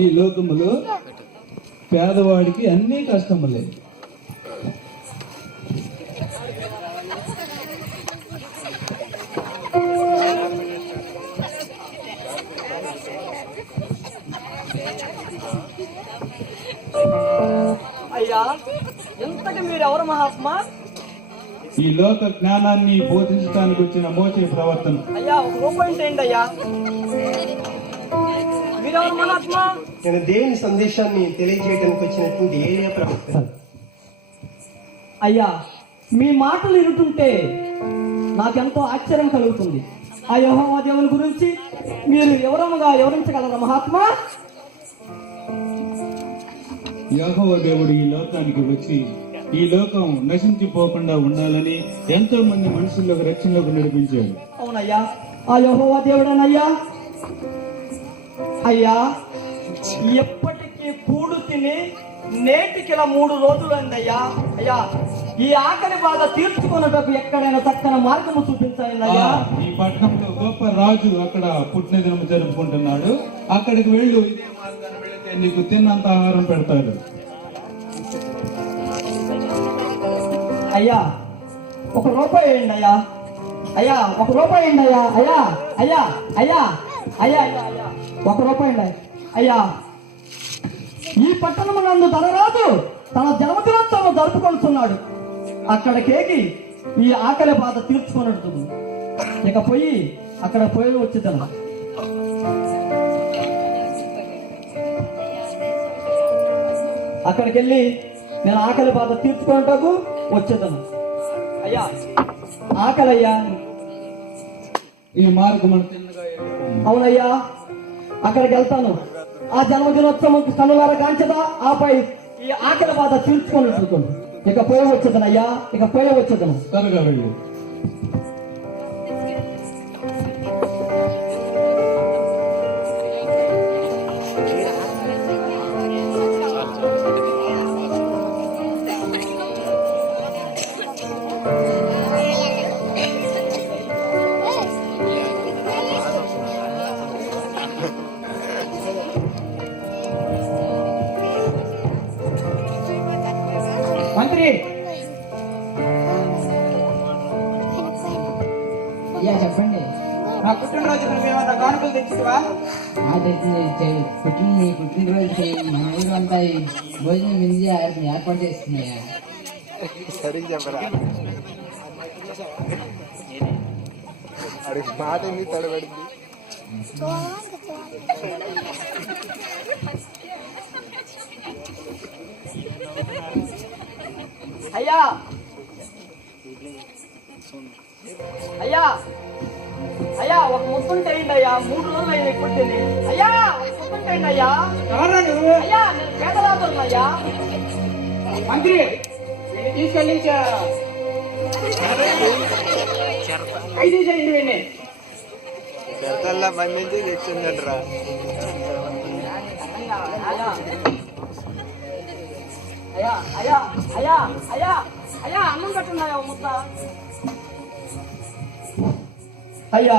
ఈ లోకములో పేదవాడికి అన్ని కష్టములే. అయ్యా, ఎంతటి మీరెవరు మహాత్మా? ఈ లోక జ్ఞానాన్ని బోధించడానికి వచ్చిన మోసే ప్రవర్తన. అయ్యా, ఒక రూపాయి ఏంటి అయ్యా? మీరెవరు మహాత్మా? నేను దేవుని సందేశాన్ని తెలియజేయడానికి వచ్చినటువంటి ఏలియా ప్రవక్త. అయ్యా, మీ మాటలు వింటుంటే నాకెంతో ఆశ్చర్యం కలుగుతుంది. ఆ యెహోవా దేవుని గురించి మీరు వివరముగా వివరించగలరా మహాత్మా? యెహోవా దేవుడు ఈ లోకానికి వచ్చి ఈ లోకం నశించిపోకుండా ఉండాలని ఎంతో మంది మనుషుల్లోకి రక్షణలోకి నడిపించాడు. అవునయ్యా, ఆ యెహోవా దేవుడనయ్యా. అయ్యా, ఎప్పటికీ కూడు తిని నేటికి 3 రోజులు అయిందయ్యా. అయ్యా, ఈ ఆకలి బాధ తీర్చుకున్నటకు ఎక్కడైనా చక్కని మార్గము చూపించాలి అయ్యా. ఈ పట్టణంలో గొప్ప రాజు అక్కడ పుట్టినదినం జరుపుకుంటున్నాడు. అక్కడికి వెళ్ళు, ఇదే మార్గాన్ని వెళితే నీకు తిన్నంత ఆహారం పెడతాడు. అయ్యా, 1 రూపాయి వేయండి అయ్యా. అయ్యా, 1 రూపాయి వేయండి అయ్యా. అయ్యా అయ్యా అయ్యా అయ్యా అయ్యా అయ్యా 1 రూపాయి వేయండి అయ్యా. ఈ పట్టణము నందు ధనరాజు తన జన్మదినోత్సవం జరుపుకుంటున్నాడు. అక్కడికేగి ఈ ఆకలి బాధ తీర్చుకున్నట్టు ఇక పోయి అక్కడ పోయి వచ్చిద్దాను. అక్కడికి వెళ్ళి నేను ఆకలి బాధ తీర్చుకున్నట్టుకు వచ్చేదాను. అయ్యా, ఆకలి అయ్యా. ఈ మార్గం అవునయ్యా, అక్కడికి వెళ్తాను. ఆ జన్మదినోత్సవం కనులార కాంచదా ఆపై ఈ ఆకలి బాధ తీర్చుకున్నట్టు ఇక పోయి వచ్చేదాను అయ్యా. ఇక పోయి వచ్చేదాను. త్వరగా వెళ్ళు. మంత్రి, చెప్పండి. నా పుట్టినరోజు మేమంతా కానుకలు తెచ్చివా? మీ పుట్టినరోజు మన ఊరు అంతా భోజనం మించి ఏర్పాటు చేస్తున్నాయా? సరిగ్గా చెప్పరా, అడిగి మాట ఎందుకు తడబడింది? అయ్యా అయ్యా అయ్యా, 1 ముద్దుంటే అయ్యింది అయ్యా. 3 రోజులు అయ్యింది పుట్టింది అయ్యా. 1 ముద్దుంటే అయ్యింది అయ్యా. ఎవరా నువ్వు? అయ్యా, నేను పేదరాదున్నయ్యా. మంత్రి, తీసుకెళ్ళి 5 చేయండి వీడిని. పెద్దల్లా బంధించి తెచ్చిందంటరా. అయ్యా అయ్యా అయ్యా అయ్యా అయ్యా, అన్నం కట్టున్నాయా ముద్ద? అయ్యా,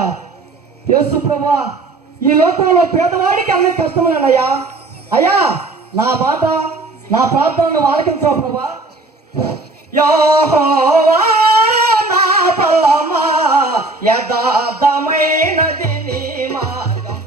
యేసు ప్రభువా, ఈ లోకంలో పేదవాడికి అన్ని కష్టములేనయ్యా. అయ్యా, నా మాట నా ప్రార్థనను ఆలకించవు ప్రభువా. యెహోవా నా బలమా, యథార్థమైనది నీ మార్గం,